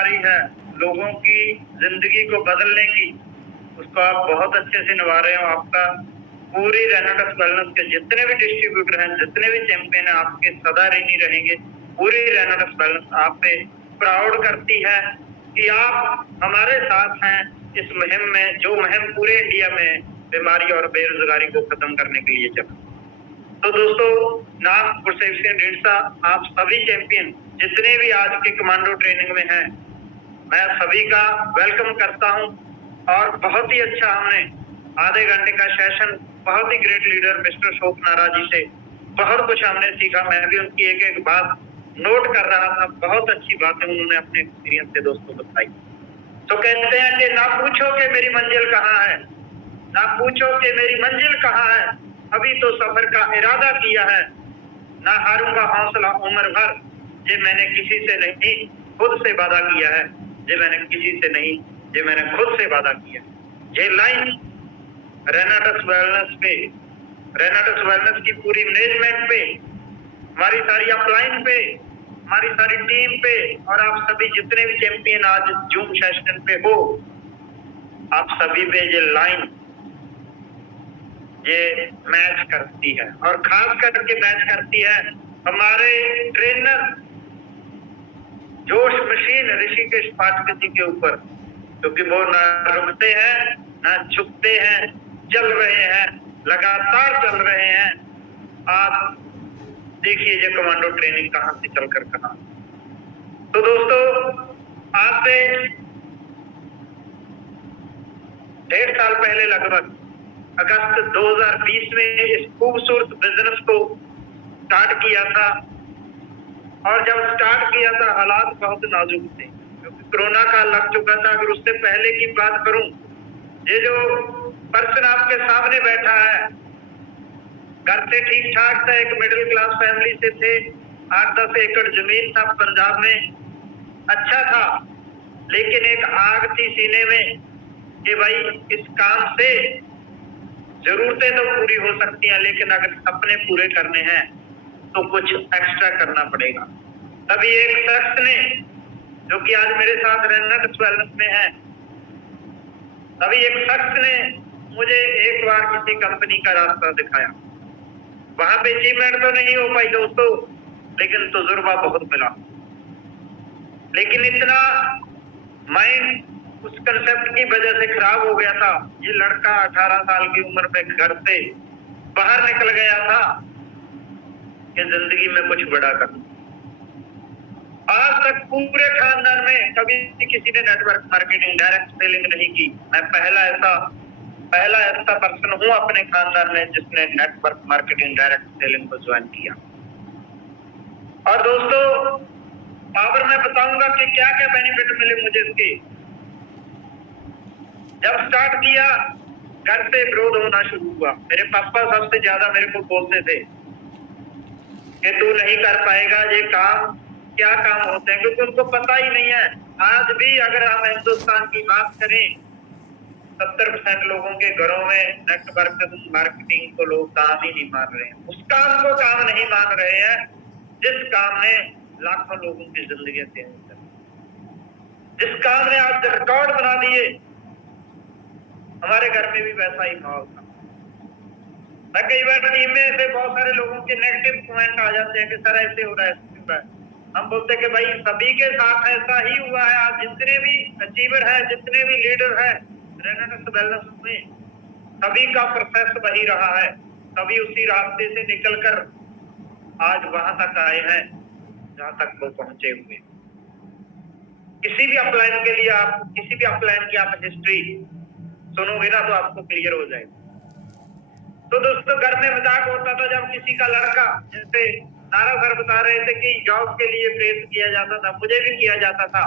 जिम्मेवारी है लोगों की जिंदगी को बदलने की, उसको आप बहुत अच्छे से निभा रहे हो। आपका पूरी रेनाटस वेलनेस के जितने भी डिस्ट्रीब्यूटर हैं, जितने भी चैंपियन हैं, आपके सदा ऋणी रहेंगे। पूरी रेनाटस वेलनेस आप पे प्राउड करती है कि आप हमारे साथ हैं इस मुहिम में, जो मुहिम पूरे इंडिया में बीमारी और बेरोजगारी को खत्म करने के लिए चला। तो दोस्तों, नाम गुरसेवक सिंह ढींडसा, आप सभी चैंपियन जितने भी आज के कमांडो ट्रेनिंग में हैं, मैं सभी का वेलकम करता हूं। और बहुत ही अच्छा, हमने आधे घंटे का सेशन बहुत ही ग्रेट लीडर मिस्टर अशोक नारा जी से बहुत कुछ हमने सीखा। मैं भी उनकी एक एक बात नोट कर रहा था। बहुत अच्छी बातें उन्होंने अपने एक्सपीरियंस से दोस्तों बताई। तो कहते हैं कि ना पूछो कि मेरी मंजिल कहाँ है, ना पूछो कि मेरी मंजिल कहाँ है, अभी तो सफर का इरादा किया है, ना हारूंगा हौसला उम्र भर, ये मैंने किसी से नहीं खुद से वादा किया है, ये मैंने किसी से नहीं, ये मैंने खुद से वादा किया है। ये लाइन रेनाटस वेलनेस पे, रेनाटस वेलनेस की पूरी मैनेजमेंट पे, हमारी सारी अपलाइन पे, हमारी सारी टीम पे, और आप सभी जितने भी चैंपियन आज जूम सेशन पे हो, आप सभी पे ये लाइन ये मैच करती है। और खास करके मैच करती है हमारे ट्रेनर जोश मशीन ऋषिकेश पाठक जी के ऊपर, क्योंकि वो ना रुकते हैं ना झुकते हैं, चल रहे हैं, लगातार चल रहे हैं। आप देखिए ये कमांडो ट्रेनिंग कहां से चलकर कहां। तो दोस्तों, आज से 1.5 साल पहले लगभग अगस्त 2020 में इस खूबसूरत बिजनेस को स्टार्ट किया था। और जब स्टार्ट किया था हालात बहुत नाजुक थे, क्योंकि कोरोना का लग चुका था। अगर उससे पहले की बात करूं, ये जो पर्सन आपके सामने बैठा है, घर से ठीक ठाक था, एक मिडिल क्लास फैमिली से थे, 8-10 एकड़ जमीन था पंजाब में, अच्छा था। लेकिन एक आग थी सीने में कि भाई इस काम से जरूरतें तो पूरी हो सकती हैं, लेकिन अगर सपने पूरे करने हैं तो कुछ एक्स्ट्रा करना पड़ेगा। तभी एक शख्स ने, जो कि आज मेरे साथ रेनाटस वेलनेस में है, तभी एक शख्स ने मुझे एक बार किसी कंपनी का रास्ता दिखाया। वहां पे अचीवमेंट तो नहीं हो पाई दोस्तों, लेकिन तजुर्बा बहुत मिला। लेकिन इतना माइंड उस कंसेप्ट की वजह से खराब हो गया था। ये लड़का 18 साल की उम्र में घर से बाहर निकल गया था कि जिंदगी में कुछ बड़ा करना। आज तक पूरे खानदान में कभी किसी ने नेटवर्क मार्केटिंग डायरेक्ट सेलिंग नहीं की। मैं पहला ऐसा पर्सन हूं अपने खानदान में जिसने नेटवर्क मार्केटिंग डायरेक्ट सेलिंग को ज्वाइन किया। और दोस्तों, पावर मैं बताऊंगा कि क्या क्या बेनिफिट मिले मुझे इसके। जब स्टार्ट किया, घर से विरोध होना शुरू हुआ। मेरे पापा सबसे ज्यादा मेरे को बोलते थे कि तू नहीं कर पाएगा ये काम, क्या काम होते हैं, क्योंकि उनको पता ही नहीं है। आज भी अगर हम हिंदुस्तान की बात करें, 70% लोगों के घरों में नेटवर्क मार्केटिंग को लोग काम ही नहीं मान रहे हैं। उस काम को काम नहीं मान रहे हैं जिस काम ने लाखों लोगों की जिंदगी चेंज कर दी, जिस काम ने आज रिकॉर्ड बना दिए। हमारे घर में भी वैसा ही माहौल था। मैं कई बार टीम में से बहुत सारे लोगों के नेगेटिव कमेंट आ जाते हैं कि सर ऐसे हो रहा है, ऐसे हो रहा है। हम बोलते हैं कि भाई सभी के साथ ऐसा ही हुआ है। आज जितने भी अचीवर है, जितने भी लीडर है रेनाटस वेलनेस में, सभी का प्रोसेस वही रहा है। सभी उसी रास्ते से निकलकर आज वहां तक आए हैं जहां तक वो पहुंचे हुए। किसी भी अपलाइन के लिए आप किसी भी अपलाइन की आप हिस्ट्री सुनोगे ना तो आपको क्लियर हो जाएगा। तो दोस्तों, घर में मजाक होता था जब किसी का लड़का, जैसे नारा सर बता रहे थे कि जॉब के लिए प्रेरित किया जाता था, मुझे भी किया जाता था।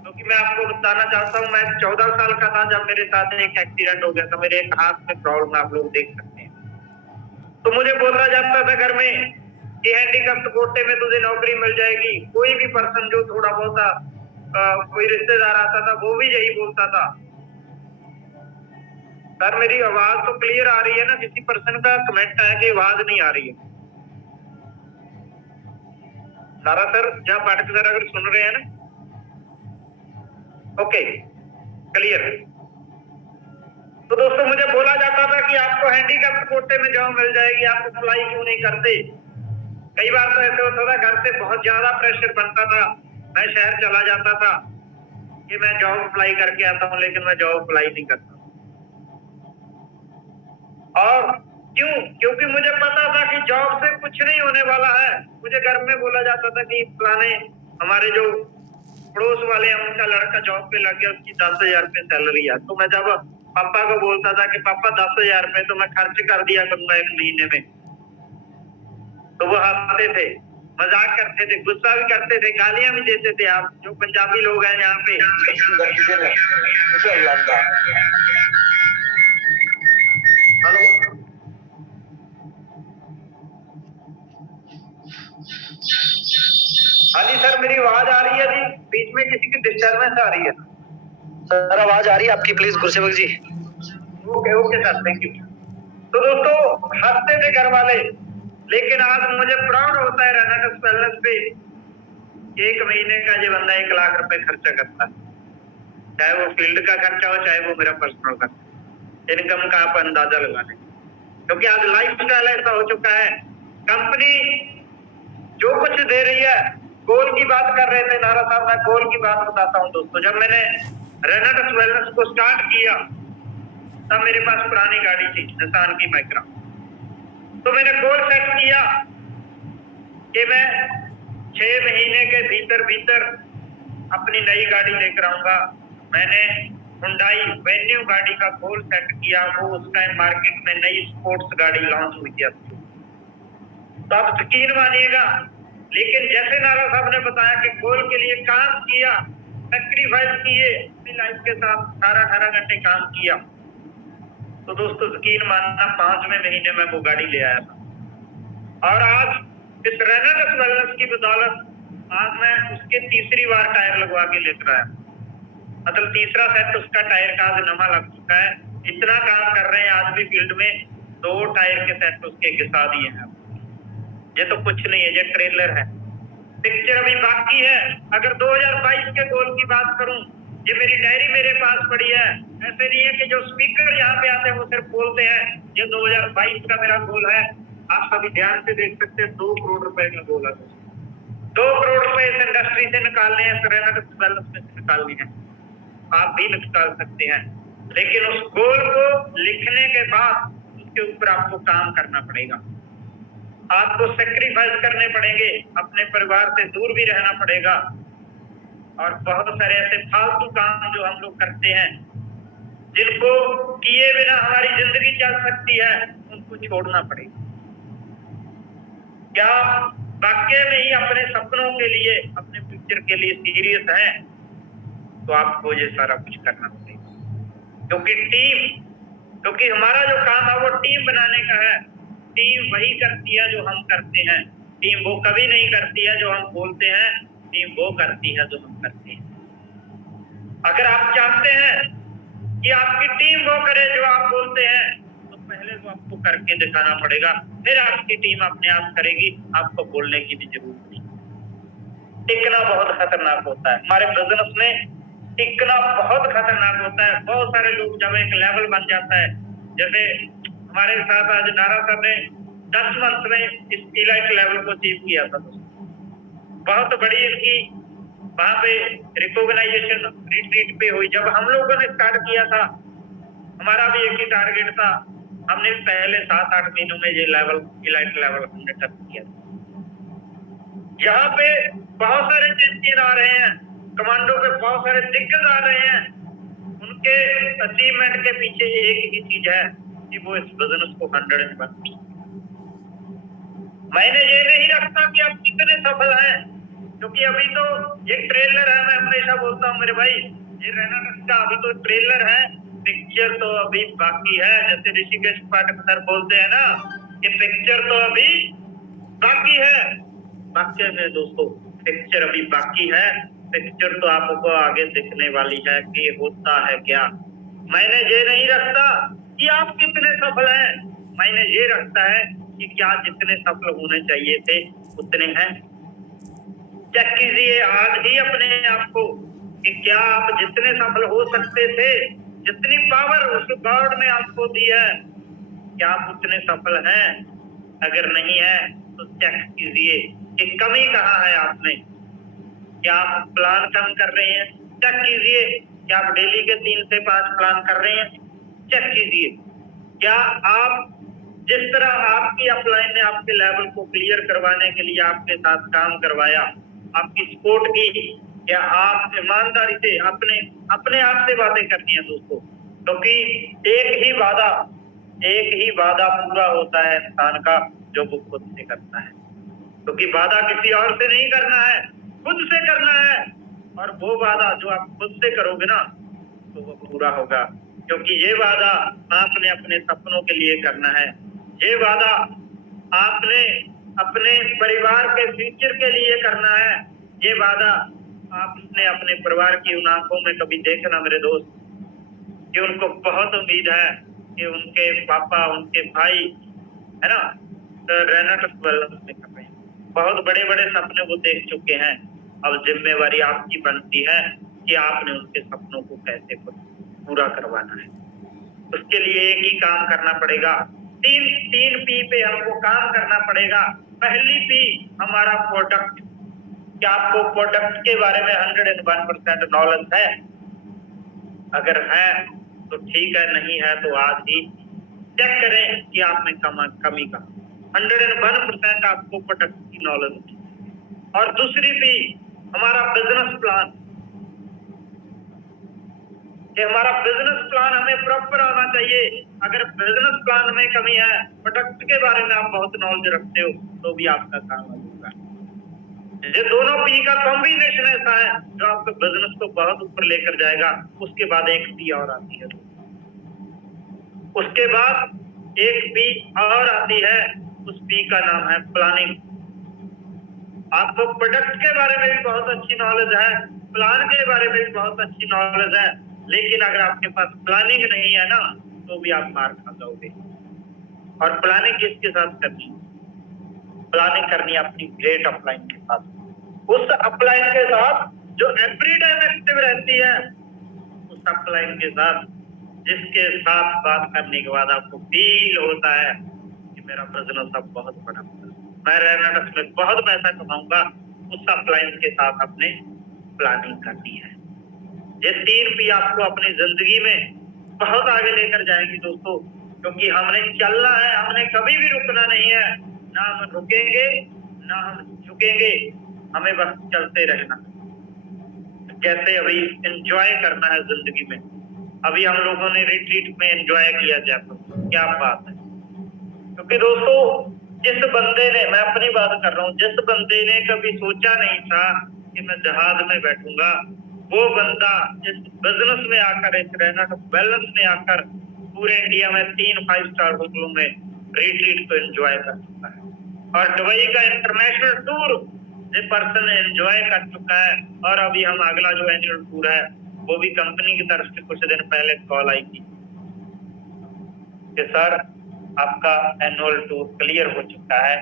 क्योंकि मैं आपको बताना चाहता हूँ, मैं 14 साल का था जब मेरे साथ एक एक्सीडेंट हो गया था। मेरे एक हाथ में प्रॉब्लम आप लोग देख सकते हैं। तो मुझे बोला जाता था घर में कि हैंडीकैप्ड कोटे में तुझे नौकरी मिल जाएगी। कोई भी पर्सन जो थोड़ा बहुत कोई रिश्तेदार आता था वो भी यही बोलता था। सर मेरी आवाज तो क्लियर आ रही है ना? किसी पर्सन का कमेंट है कि आवाज नहीं आ रही है। नारा सर, जहाँ पाठक सर अगर सुन रहे हैं ना, ओके, क्लियर। तो दोस्तों मुझे बोला जाता था कि आपको हैंडीकैप्ड कोटे में जॉब मिल जाएगी, आप अप्लाई क्यों नहीं करते। कई बार तो ऐसे होता था, घर से बहुत ज्यादा प्रेशर बनता था, मैं शहर चला जाता था कि मैं जॉब अप्लाई करके आता हूँ, लेकिन मैं जॉब अप्लाई नहीं करता। और क्यों? क्योंकि मुझे पता था कि जॉब से कुछ नहीं होने वाला है। मुझे घर में बोला जाता था कि फलाने हमारे जो पड़ोस वाले हैं उनका लड़का जॉब पे लग गया, उसकी 10,000 रुपये सैलरी है। तो मैं जब पापा को बोलता था कि पापा 10,000 रुपये तो मैं खर्च कर दिया करूंगा एक महीने में, तो वो हंसते थे, मजाक करते थे, गुस्सा भी करते थे, गालियां भी देते थे। आप जो पंजाबी लोग हैं यहाँ पे, हेलो, हाँ जी सर, मेरी आवाज आ रही है जी? बीच में किसी की डिस्टर्बेंस आ रही है सर? आवाज आ रही है आपकी, please Gursevak ji. Okay okay sir, thank you. तो दोस्तों हंसते थे घर वाले, लेकिन आज मुझे प्राउड होता है रेनेटस वेलनेस पे, एक महीने का ये बंदा 1 लाख रुपए खर्चा करता है, चाहे वो फील्ड का खर्चा हो, चाहे वो मेरा पर्सनल खर्चा। इनकम का आप अंदाजा लगा लें, क्योंकि आज लाइफ स्टाइल ऐसा हो चुका है, कंपनी जो कुछ दे रही है। गोल की बात कर रहे थे नारा साहब, मैं गोल की बात बताता हूँ दोस्तों। जब मैंने रेनेटस वेलनेस को स्टार्ट किया तब मेरे पास पुरानी गाड़ी थी, निसान की माइक्रा। तो मैंने गोल सेट किया कि मैं 6 महीने के भीतर भीतर अपनी नई गाड़ी लेकर आऊंगा। मैंने हुंडई वेन्यू गाड़ी का गोल सेट किया, वो उस टाइम मार्केट में नई स्पोर्ट्स गाड़ी लॉन्च हुई थी। तो आप यकीन मानिएगा, लेकिन जैसे नारा साहब ने बताया कि गोल के लिए काम किया, सेक्रीफाइस किए, अपनी लाइफ के साथ 18 घंटे काम किया, तो दोस्तों यकीन मानना 5वें महीने में वो गाड़ी ले आया था। और आज इस रेनेटस वेलनेस की बदौलत आज मैं उसके तीसरी बार टायर लगवा के लेकर आया, मतलब तीसरा सेट उसका टायर का आज नमा लग चुका है। इतना काम कर रहे हैं, आज भी फील्ड में 2 टायर के सेट उसके घिसा दिए हैं। ये तो कुछ नहीं है, ये ट्रेलर है, पिक्चर अभी बाकी है। अगर 2022 के गोल की बात करूं, ये मेरी डायरी मेरे पास पड़ी है। ऐसे नहीं है कि जो स्पीकर यहाँ पे आते हैं वो सिर्फ बोलते हैं ये 2022 का मेरा गोल है। आप सभी ध्यान से देख सकते हैं, 2 करोड़ रुपए का गोल है। 2 करोड़ रुपए इस इंडस्ट्री से निकालने हैं, रेनेटस वेलनेस में से निकालने हैं। आप भी निकाल सकते हैं, लेकिन उस गोल को लिखने के बाद उसके ऊपर आपको काम करना पड़ेगा, आपको सेक्रीफाइस करने पड़ेंगे, अपने परिवार से दूर भी रहना पड़ेगा, और बहुत सारे ऐसे फालतू काम जो हम लोग करते हैं जिनको किए बिना हमारी जिंदगी चल सकती है, उनको छोड़ना पड़ेगा। क्या वाकई में ही अपने सपनों के लिए, अपने फ्यूचर के लिए सीरियस है, तो आपको ये सारा कुछ करना पड़ेगा। क्योंकि हमारा जो काम है वो टीम बनाने का है। टीम वही करती है जो हम करते हैं, टीम वो कभी नहीं करती है जो हम बोलते हैं, टीम वो करती है जो हम करते हैं। अगर आप चाहते हैं कि आपकी टीम वो करे जो आप बोलते हैं, तो पहले वो आपको करके दिखाना पड़ेगा, फिर आपकी टीम अपने आप करेगी, आपको बोलने की भी जरूरत नहीं। टिकना बहुत खतरनाक होता है हमारे बिजनेस में, टिकना बहुत खतरनाक होता है। बहुत सारे लोग जब एक लेवल बन जाता है, जैसे हमारे साथ आज नारा साहब ने 10 मंथ में इस इलाइट लेवल को अचीव किया था। बहुत बड़ी इनकी वहां पे रिकॉग्नाइजेशन रिट्रीट पे हुई। जब हम लोगों ने स्टार्ट किया था, हमारा भी एक ही टारगेट था, हमने पहले 7-8 महीनों में ये लेवल इलाइट लेवल हमने टच किया। यहाँ पे बहुत सारे चैंपियन आ रहे हैं, कमांडो पे बहुत सारे दिग्गज आ रहे हैं, उनके अचीवमेंट के पीछे एक ही चीज है कि वो इस बिजनेस को 100%। मैंने ये नहीं रखता कि आप कितने सफल हैं, क्योंकि अभी तो एक ट्रेलर है। मैं हमेशा बोलता हूँ मेरे भाई, ये रेनेटस का अभी तो ट्रेलर है, पिक्चर तो अभी बाकी है। जैसे ऋषिकेश पाठक सर बोलते हैं ना कि पिक्चर तो अभी बाकी है। वाकई में दोस्तों पिक्चर अभी बाकी है, पिक्चर तो आपको आगे दिखने वाली है कि होता है क्या। मैंने ये नहीं रखता कि आप कितने सफल हैं, मैंने ये रखता है कि क्या जितने सफल होने चाहिए थे उतने हैं। चेक कीजिए आज ही अपने आप को, कि क्या आप जितने सफल हो सकते थे, जितनी पावर उस गॉड ने आपको दी है, क्या आप उतने सफल हैं? अगर नहीं है तो चेक कीजिए कि कमी कहाँ है आप में। क्या आप प्लान कम कर रहे हैं? चेक कीजिए। क्या आप डेली के 3 से 5 प्लान कर रहे हैं? चेक कीजिए। क्या आप जिस तरह आपकी अपलाइन ने आपके लेवल को क्लियर करवाने के लिए आपके साथ काम करवाया, आपकी सपोर्ट की, क्या आप ईमानदारी से अपने आप से बातें करनी है दोस्तों, क्योंकि एक ही वादा पूरा होता है इंसान का, जो वो खुद से करता है। क्योंकि वादा किसी और से नहीं करना है, खुद से करना है। और वो वादा जो आप खुद से करोगे ना, तो वो पूरा होगा, क्योंकि ये वादा आपने अपने सपनों के लिए करना है। ये वादा आपने अपने परिवार के फ्यूचर के लिए करना है। ये वादा आपने अपने परिवार की उन आंखों में कभी देखना मेरे दोस्त, कि उनको बहुत उम्मीद है कि उनके पापा, उनके भाई, है ना, रेनेट वेलनेस में कर रहे हैं। बहुत बड़े बड़े सपने वो देख चुके हैं। अब जिम्मेवारी आपकी बनती है कि आपने उनके सपनों को कैसे पूरा करवाना है। उसके लिए एक ही काम करना पड़ेगा। तीन पी पे हमको काम करना पड़ेगा। पहली पी हमारा प्रोडक्ट। क्या आपको प्रोडक्ट के बारे में 101% नॉलेज है? अगर है तो ठीक है, नहीं है तो आज ही चेक करें कि आप में कमी का 101% आपको प्रोडक्ट की नॉलेज है। और दूसरी भी हमारा बिजनेस प्लान, कि हमारा बिजनेस प्लान हमें प्रॉपर होना चाहिए। अगर बिजनेस प्लान में कमी है, प्रोडक्ट के बारे में आप बहुत नॉलेज रखते हो, तो भी आपका काम होगा। ये दोनों पी का कॉम्बिनेशन ऐसा है जो आपके बिजनेस को बहुत ऊपर लेकर जाएगा। उसके बाद एक पी और आती है, उसके बाद एक पी और आती है। उस पी का नाम है प्लानिंग। आपको प्रोडक्ट के बारे में भी बहुत अच्छी नॉलेज है, प्लान के बारे में भी बहुत अच्छी नॉलेज है, लेकिन अगर आपके पास प्लानिंग नहीं है ना, तो भी आप मार खा जाओगे। और प्लानिंग किसके साथ करनी? प्लानिंग करनी है अपनी ग्रेट अपलाइन के साथ, उस अपलाइन के साथ जो एवरी टाइम एक्टिव रहती है, उस अपलाइन के साथ जिसके साथ बात करने के बाद आपको फील होता है कि मेरा बिजनेस अब बहुत बड़ा, मैं रेनेट में बहुत पैसा कमाऊंगा। उस अपलाइन के साथ अपने प्लानिंग करनी है। ये 3 पी आपको अपनी जिंदगी में बहुत आगे लेकर जाएंगी दोस्तों, क्योंकि हमने चलना है, हमने कभी भी रुकना नहीं है। ना हम रुकेंगे ना हम झुकेंगे, हमें बस चलते रहना। जैसे अभी एंजॉय करना है जिंदगी में। अभी हम लोगों ने रिट्रीट में एंजॉय किया जयपुर, क्या बात है। क्योंकि दोस्तों जिस बंदे ने, मैं अपनी बात कर रहा हूँ, जिस बंदे ने कभी सोचा नहीं था कि मैं जहाज में बैठूंगा, वो बंदा इस बिजनेस में आकर, इस रेनेट वेलनेस में आकर पूरे इंडिया में 3 5 स्टार होटलों में रिट्रीट को एंजॉय कर चुका है। और दुबई का इंटरनेशनल टूर ये पर्सन एंजॉय कर चुका है। और अभी हम अगला जो एनुअल टूर है, वो भी कंपनी की तरफ से कुछ दिन पहले कॉल आई थी कि सर आपका एनुअल टूर क्लियर हो चुका है,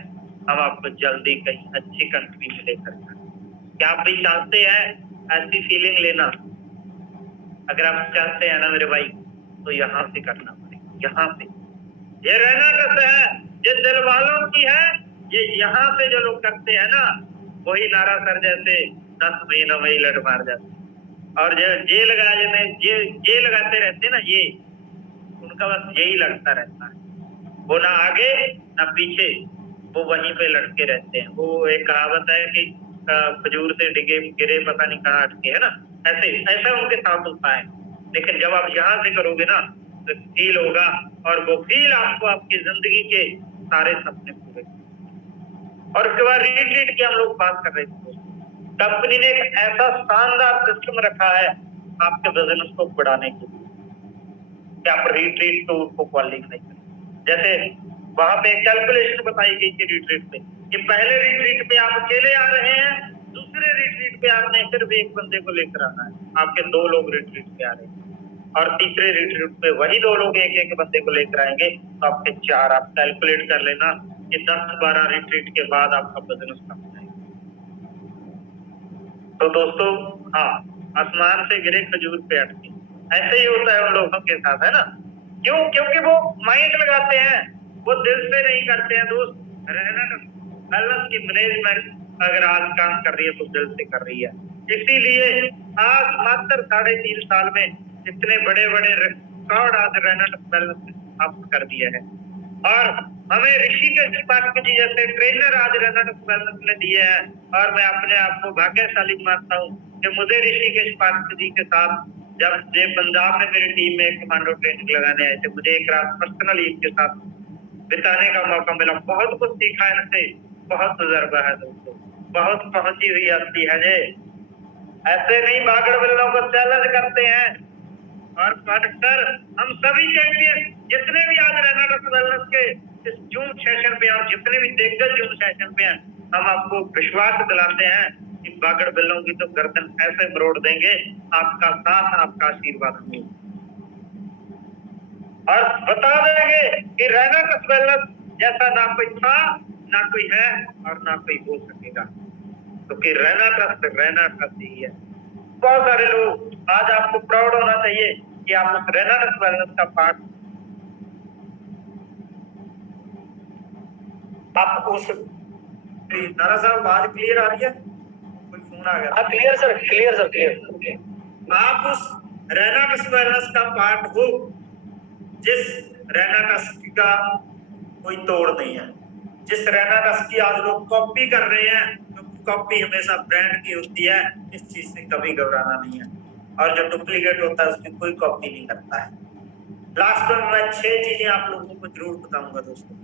हम आपको जल्दी कहीं अच्छी कंट्री में लेकर जाएंगे। क्या आप भी चाहते हैं ऐसी फीलिंग लेना? अगर आप चाहते हैं ना मेरे भाई, तो यहाँ से करना पड़ेगा। यहाँ से ये रेनेट है, ये दिल वालों की है। ये यहाँ से जो लोग करते हैं ना, वही नारा सर जैसे 10 महीनों में ही लड़ मार जाते। और जो जे लगाते रहते ना, ये उनका बस यही लगता रहता है। वो ना आगे ना पीछे, वो वहीं पे लटके रहते हैं। वो एक कहावत है कि खजूर से गिरे पता नहीं कहाँ अटके, है ना, ऐसा उनके साथ होता है। लेकिन जब आप यहाँ से करोगे ना, तो फील होगा, और वो फील आपको आपकी जिंदगी के सारे सपने पूरे। और उसके बाद रिट्रीट की हम लोग बात कर रहे थे। कंपनी ने एक ऐसा शानदार सिस्टम रखा है आपके बिजनेस को बढ़ाने के लिए कि आप रिट्रीट टूर को क्वालिफाई करें। जैसे वहां पे कैलकुलेशन बताई गई थी रिट्रीट पे, कि पहले रिट्रीट पे आप अकेले आ रहे हैं, दूसरे रिट्रीट पे आपने सिर्फ एक बंदे को लेकर आना है, आपके 2 लोग रिट्रीट पे आ रहे हैं, और तीसरे रिट्रीट पे वही 2 लोग एक एक बंदे को लेकर आएंगे, तो आपके 4। आप कैलकुलेट कर लेना कि 10-12 रिट्रीट के बाद आपका बिजनेस कम जाएगा। तो दोस्तों हाँ, आसमान से गिरे खजूर पे अटके। ऐसे ही होता है उन लोगों के साथ, है ना। क्यों? क्योंकि वो माइंड लगाते हैं, वो दिल से नहीं करते हैं दोस्त। बैलेंस की मैनेजमेंट अगर आज काम कर रही है तो दिल से कर रही है। इसीलिए आज मात्र 3.5 साल में इतने बड़े बड़े रिकॉर्ड आज रेनेट बैलेंस ने स्थापित कर दिए हैं। और हमें ऋषिकेश पाठक जी जैसे ट्रेनर आज रेनेट बैलेंस ने दिए हैं। और मैं अपने आप को भाग्यशाली मानता हूँ कि मुझे ऋषिकेश पाठक जी के साथ जब ये पंजाब में मेरी टीम में कमांडो ट्रेनिंग लगाने आए थे, मुझे एक रात पर्सनली इनके साथ बिताने का मौका मिला। बहुत कुछ सीखा इनसे, बहुत तजुर्बा है दोस्तों, बहुत पहुंची हुई हस्ती है ये। ऐसे नहीं बागड़ बिल्लों को चैलेंज करते हैं। और पाठक हम सभी चैंपियन जितने भी आज रेनेट वेलनेस के इस जूम सेशन पे और जितने भी दिग्गज जूम सेशन पे हैं, हम आपको विश्वास दिलाते हैं कि बागड़ बिल्लों की तो गर्दन ऐसे मरोड़ देंगे। आपका साथ, आपका आशीर्वाद हमें और बता देंगे कि रेनेट वेलनेस जैसा ना कोई था, ना कोई है और ना कोई हो सकेगा, क्योंकि रेनेट ही है। बहुत सारे लोग आज आपको प्राउड होना चाहिए कि आप उस रेनेट वेलनेस का पार्ट, आप उस। नारा साहब आवाज क्लियर आ रही है? कोई फोन आ गया? Clear sir, clear sir, clear. आप उस रेनेट वेलनेस का पार्ट हो जिस रेनेट का कोई तोड़ नहीं है। जिस रेनेट की आज लोग कॉपी कर रहे हैं, तो कॉपी हमेशा ब्रांड की होती है, इस चीज से कभी घबराना नहीं है। और जो डुप्लीकेट होता है उसकी कोई कॉपी नहीं करता है। लास्ट में मैं 6 चीजें आप लोगों को जरूर बताऊंगा दोस्तों।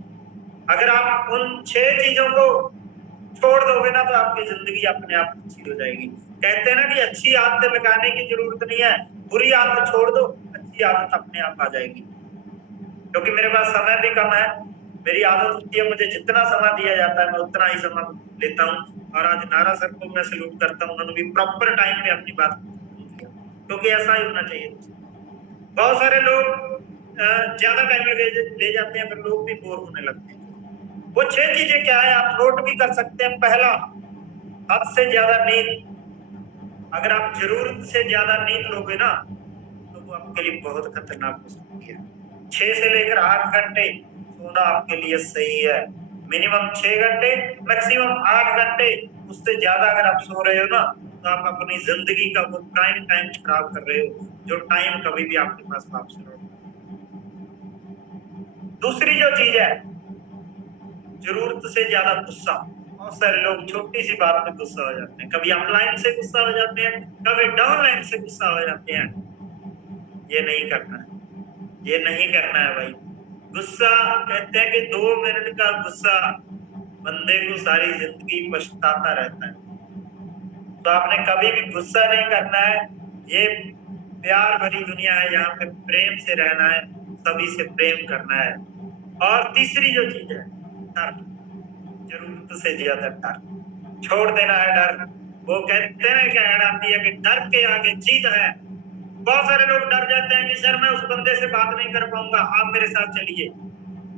अगर आप उन 6 चीजों को छोड़ दोगे ना तो आपकी जिंदगी अपने आप अच्छी हो जाएगी। कहते हैं ना कि अच्छी आदत लगाने की जरूरत नहीं है, बुरी आदत छोड़ दो, अच्छी आदत अपने आप आ जाएगी। क्योंकि मेरे पास समय भी कम है, मेरी आदत होती है मुझे जितना समय दिया जाता है मैं उतना ही समय लेता हूँ। और आज नारा सर को मैं सैल्यूट करता हूँ, उन्होंने भी प्रॉपर टाइम पे अपनी बात किया, क्योंकि ऐसा ही होना चाहिए। बहुत सारे लोग ज्यादा टाइम ले जाते हैं, फिर लोग भी बोर होने लगते हैं। वो 6 चीजें क्या है आप नोट भी कर सकते हैं। पहला, हद से ज्यादा नींद। अगर आप जरूरत से ज्यादा नींद लोगे ना तो वो आपके लिए बहुत खतरनाक हो सकती है। 6 से लेकर 8 घंटे सोना आपके लिए सही है। मिनिमम 6 घंटे, मैक्सिमम 8 घंटे। उससे ज्यादा अगर आप सो रहे हो ना तो आप अपनी जिंदगी का वो प्राइम टाइम खराब कर रहे हो, जो टाइम कभी भी आपके पास वापस नहीं। दूसरी जो चीज है, जरूरत से ज्यादा गुस्सा। बहुत सारे लोग छोटी सी बात पे गुस्सा हो जाते हैं, कभी अपलाइन से गुस्सा हो जाते हैं, कभी डाउनलाइन से गुस्सा हो जाते हैं। ये नहीं करना है, ये नहीं करना है भाई। गुस्सा कहते हैं कि 2 मिनट का गुस्सा बंदे को सारी जिंदगी पछताता रहता है। तो आपने कभी भी गुस्सा नहीं करना है। ये प्यार भरी दुनिया है, यहाँ पे प्रेम से रहना है, सभी से प्रेम करना है। और तीसरी जो चीज है, डर। जरूरत से ज्यादा डर छोड़ देना है। डर, वो कहते हैं क्या ऐड आती है कि डर के आगे जीत है। बहुत सारे लोग डर जाते हैं कि सर मैं उस बंदे से बात नहीं कर पाऊंगा, आप मेरे साथ चलिए।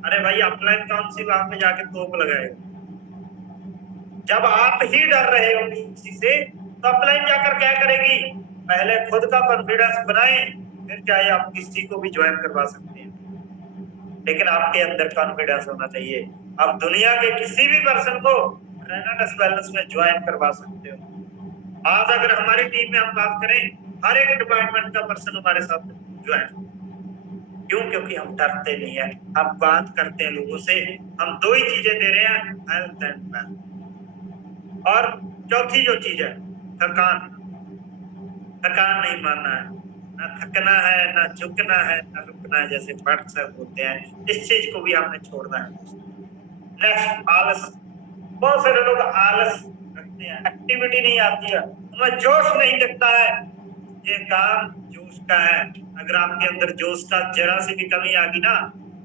अरे भाई ऑफलाइन कौन सी वहां पे जाके तोप लगाएगा? जब आप ही डर रहे हो किसी से तो ऑफलाइन जाकर क्या करेगी? पहले खुद का कॉन्फिडेंस बनाए, फिर चाहे आप किसी को भी ज्वाइन करवा सकते हैं, लेकिन आपके अंदर कॉन्फिडेंस होना चाहिए। आप दुनिया के किसी भी पर्सन को रेनेट वेलनेस में ज्वाइन करवा सकते हो। आज अगर हमारी टीम में हम बात करें, हर एक डिपार्टमेंट का पर्सन हमारे साथ ज्वाइन। क्यों? क्योंकि हम डरते नहीं है, हम बात करते हैं लोगों से। हम 2 ही चीजें दे रहे हैं, हेल्थ एंड वेल्थ। और चौथी जो चीज है, थकान नहीं मानना है। ना थकना है, ना झुकना है, ना रुकना है, जैसे भट्ट सर बोलते हैं। इस चीज को भी आपने छोड़ना है। नेक्स्ट, आलस। बहुत सारे लोग आलस रखते हैं, एक्टिविटी नहीं आती है, उनमें जोश नहीं दिखता है। ये काम जोश का है। अगर आपके अंदर जोश का जरा सी भी कमी आ गई ना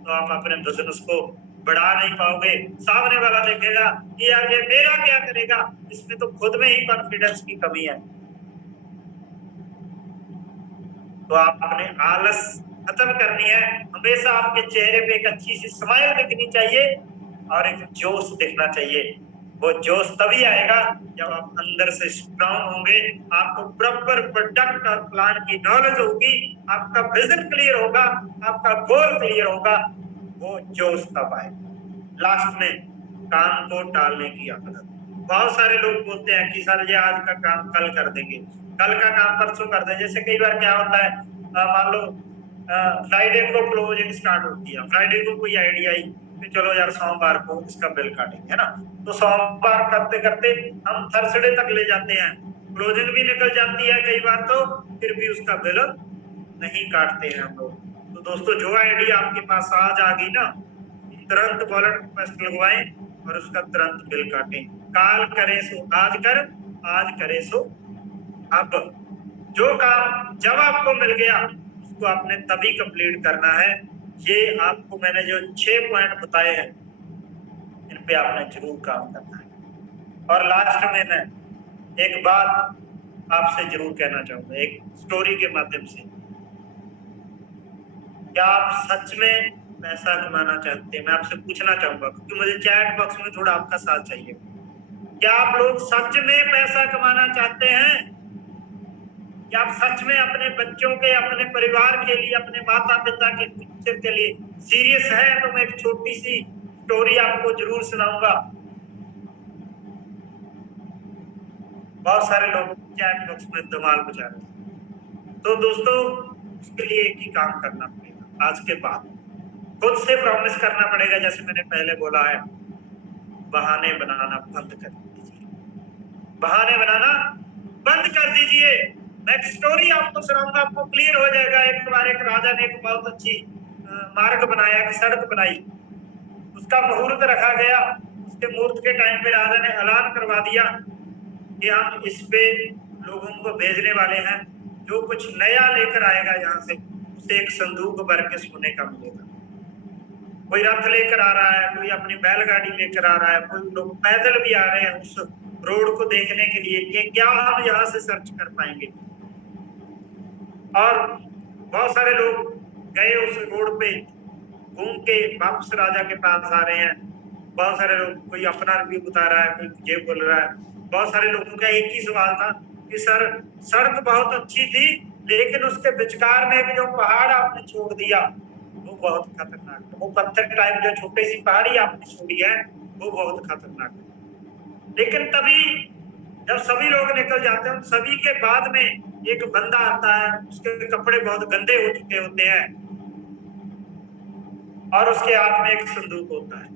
तो आप अपने बिजनेस को बढ़ा नहीं पाओगे। सामने वाला देखेगा कि यार ये मेरा क्या करेगा, इसमें तो खुद में ही कॉन्फिडेंस की कमी है। तो आपने आलस खत्म करनी है। हमेशा आपके चेहरे पे एक अच्छी सी स्माइल दिखनी चाहिए और एक जोश दिखना चाहिए। वो जोश तभी आएगा जब आप अंदर से स्ट्रांग होंगे, आपको प्रॉपर प्रोडक्ट और प्लान की नॉलेज होगी, आपका विजन क्लियर होगा, आपका गोल क्लियर होगा, वो जोश तब आएगा। लास्ट में काम को टालने की आदत। बहुत सारे लोग बोलते हैं कि सर ये आज का काम कल कर देंगे, कल का काम परसों कर देंगे। जैसे कई बार क्या होता है, मान लो फ्राइडे को क्लोजिंग स्टार्ट होती है, फ्राइडे को कोई आइडिया आई कि चलो यार सोमवार को इसका बिल काटेंगे, है ना। तो सोमवार करते करते हम थर्सडे तक ले जाते हैं, क्लोजिंग भी निकल जाती है कई बार, तो फिर भी उसका बिल नहीं काटते हैं हम लोग। तो दोस्तों जो आइडिया आपके पास आज आ गई ना, तुरंत वॉलेट रिक्वेस्ट लगवाएं और उसका तुरंत बिल काटें। काल करे सो आज कर, आज करे सो अब। जो काम जब आपको मिल गया उसको आपने तभी कंप्लीट करना है। ये आपको मैंने जो 6 पॉइंट बताए हैं, इन पे आपने जरूर काम करना है। और लास्ट में मैं एक बात आपसे जरूर कहना चाहूंगा, एक स्टोरी के माध्यम से। क्या आप सच में पैसा कमाना चाहते हैं? मैं आपसे पूछना चाहूंगा, क्योंकि मुझे चैट बॉक्स में थोड़ा आपका साथ चाहिए। क्या आप लोग सच में पैसा कमाना चाहते हैं? क्या आप सच में अपने बच्चों के, अपने परिवार के लिए, अपने माता पिता के फ्यूचर के लिए सीरियस है? तो मैं एक छोटी सी स्टोरी आपको जरूर सुनाऊंगा। बहुत सारे लोग चैट बॉक्स में धमाल मचा रहे हैं। तो दोस्तों उसके लिए एक ही काम करना पड़ेगा, आज के बाद खुद से प्रॉमिस करना पड़ेगा। जैसे मैंने पहले बोला है, बहाने बनाना बंद कर दीजिए, बहाने बनाना बंद कर दीजिए। मैं एक स्टोरी आपको सुनाऊंगा, आपको क्लियर हो जाएगा। एक बार एक राजा ने एक बहुत अच्छी मार्ग बनाया, एक सड़क बनाई, उसका मुहूर्त रखा गया। उसके मुहूर्त के टाइम पे राजा ने ऐलान करवा दिया कि हम इस पे लोगों को भेजने वाले हैं, जो कुछ नया लेकर आएगा यहाँ से उसे एक संदूक भर के सोने का मिलेगा। कोई रथ लेकर आ रहा है, कोई अपनी बैलगाड़ी लेकर आ रहा है, कोई लोग पैदल भी आ रहे हैं उस रोड को देखने के लिए कि क्या हम यहाँ से सर्च कर पाएंगे। और बहुत सारे लोग गए उस रोड पे, घूम के वापस राजा के पास आ रहे हैं। बहुत सारे लोग, कोई अपना रिव्यू बता रहा है, कोई ये बोल रहा है। बहुत सारे लोगों का एक ही सवाल था कि सर सड़क बहुत अच्छी थी, लेकिन उसके विचकार में जो पहाड़ आपने छोड़ दिया वो बहुत खतरनाक है। वो पत्थर टाइप जो छोटी सी पहाड़ी आपने छोड़ी है वो बहुत खतरनाक है। लेकिन तभी जब सभी लोग निकल जाते हैं, सभी के बाद में एक बंदा आता है, उसके कपड़े बहुत गंदे हो चुके होते हैं और उसके हाथ में एक संदूक होता है।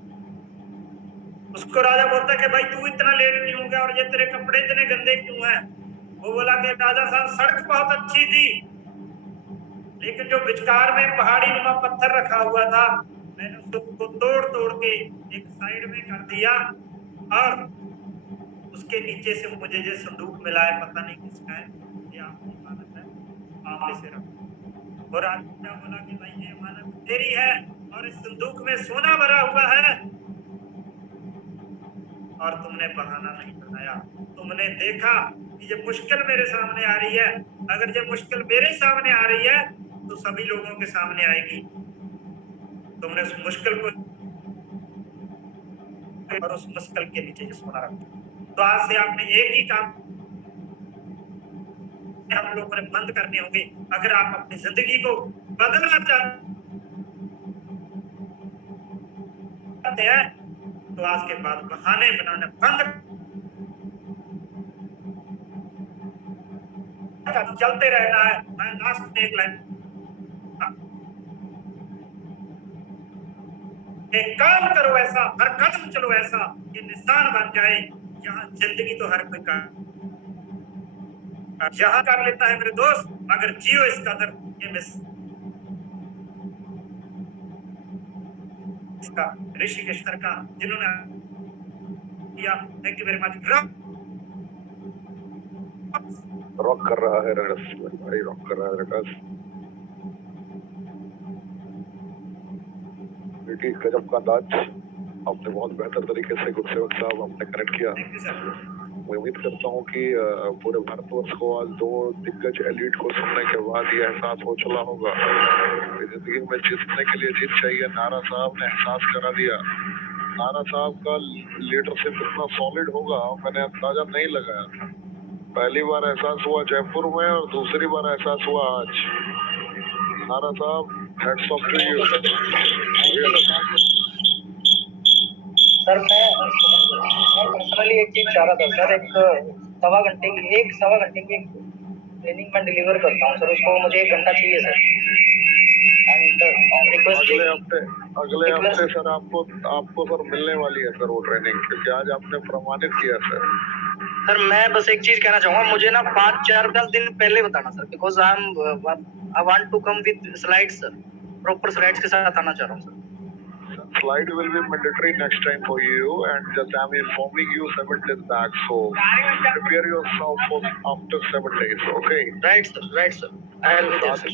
उसको राजा बोलता है कि भाई तू इतना लेट क्यों हो गया और ये तेरे कपड़े इतने गंदे क्यों हैं? वो बोला कि राजा साहब सड़क बहुत अच्छी थी, लेकिन जो विचकार में पहाड़ी नुमा पत्थर रखा हुआ था, मैंने उसको तोड़ तोड़ के एक साइड में कर दिया और उसके नीचे से मुझे जो संदूक मिला है पता नहीं किसका है, ये आपकी अमानत है, आप इसे रखो। और राजा बोला कि भाई ये अमानत तेरी है और इस संदूक में सोना भरा हुआ है और तुमने बहाना नहीं बनाया। तुमने देखा कि ये मुश्किल मेरे सामने आ रही है, अगर ये मुश्किल मेरे सामने आ रही है तो सभी लोगों के सामने आएगी। तुमने उस मुश्किल को और उस मुश्किल के नीचे सोना रखा। तो आज से आपने एक ही काम हम लोगों ने बंद करने होंगे। अगर आप अपनी जिंदगी को बदलना चाहते हैं तो आज के बाद बहाने बनाना बंद, चलते रहना है। मैं लास्ट में एक लाइन, एक काम करो ऐसा, हर कदम चलो ऐसा कि निशान बन जाए। यहाँ जिंदगी तो हर कोई का यहाँ कर लेता है मेरे दोस्त, अगर जियो इस कदर ये मिस इसका ऋषिकेश सर का जिन्होंने किया। Thank you very much. Rock कर रहा है रगस भाई, रॉक कर रहा है रगस। बेटी गजब का अंदाज आपने बहुत बेहतर तरीके से गुरसेवक साहब आपने कनेक्ट किया। मैं उम्मीद करता हूँ कि पूरे भारतवर्ष को आज दो दिग्गज एलीट को सुनने के बाद ये एहसास हो चला होगा कि जिंदगी में जीतने के लिए जीत चाहिए। नारा साहब ने एहसास करा दिया नारा साहब का लीडरशिप इतना सॉलिड होगा मैंने अंदाजा नहीं लगाया था। पहली बार एहसास हुआ जयपुर में और दूसरी बार एहसास हुआ आज। नारा साहब hats off to you. Sir मैं पर्सनली एक चीज चाह रहा था सर, एक सवा घंटे की ट्रेनिंग मैं डिलीवर करता हूँ सर, उसको मुझे 1 घंटा चाहिए सर। एंड अगले हफ्ते सर आपको सर मिलने वाली है सर वो ट्रेनिंग, क्योंकि आज आपने प्रमाणित किया सर। सर मैं बस एक चीज कहना चाहूंगा, मुझे ना 5-4 दिन पहले बताना sir, because I want to come with slides sir, proper slides के साथ आना चाह रहा हूँ sir. Slide will be mandatory next time for you, and just I'm informing you 7 days back, so prepare yourself for after 7 days, okay? Right sir, I will be there sir.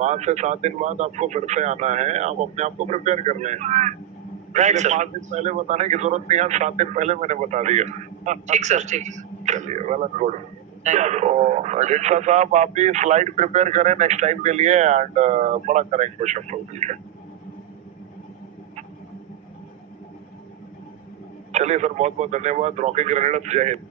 5 से 7 दिन बाद आपको फिर से आना है, आप अपने आप को प्रिपेयर कर लें। राइट सर, 5 दिन पहले बताने की जरूरत नहीं है, 7 दिन पहले मैंने बता दिया। ठीक सर, ठीक। चलिए, वेल एंड गुड। तो डिट्सा साहब आप भी स्लाइड प्रिपेयर करें नेक्स्ट टाइम के लिए, एंड बड़ा करेंगे कुछ हम लोग मिलकर। चलिए सर, बहुत बहुत धन्यवाद। रॉकिंग ग्रेनेडर्स, जय हिंद।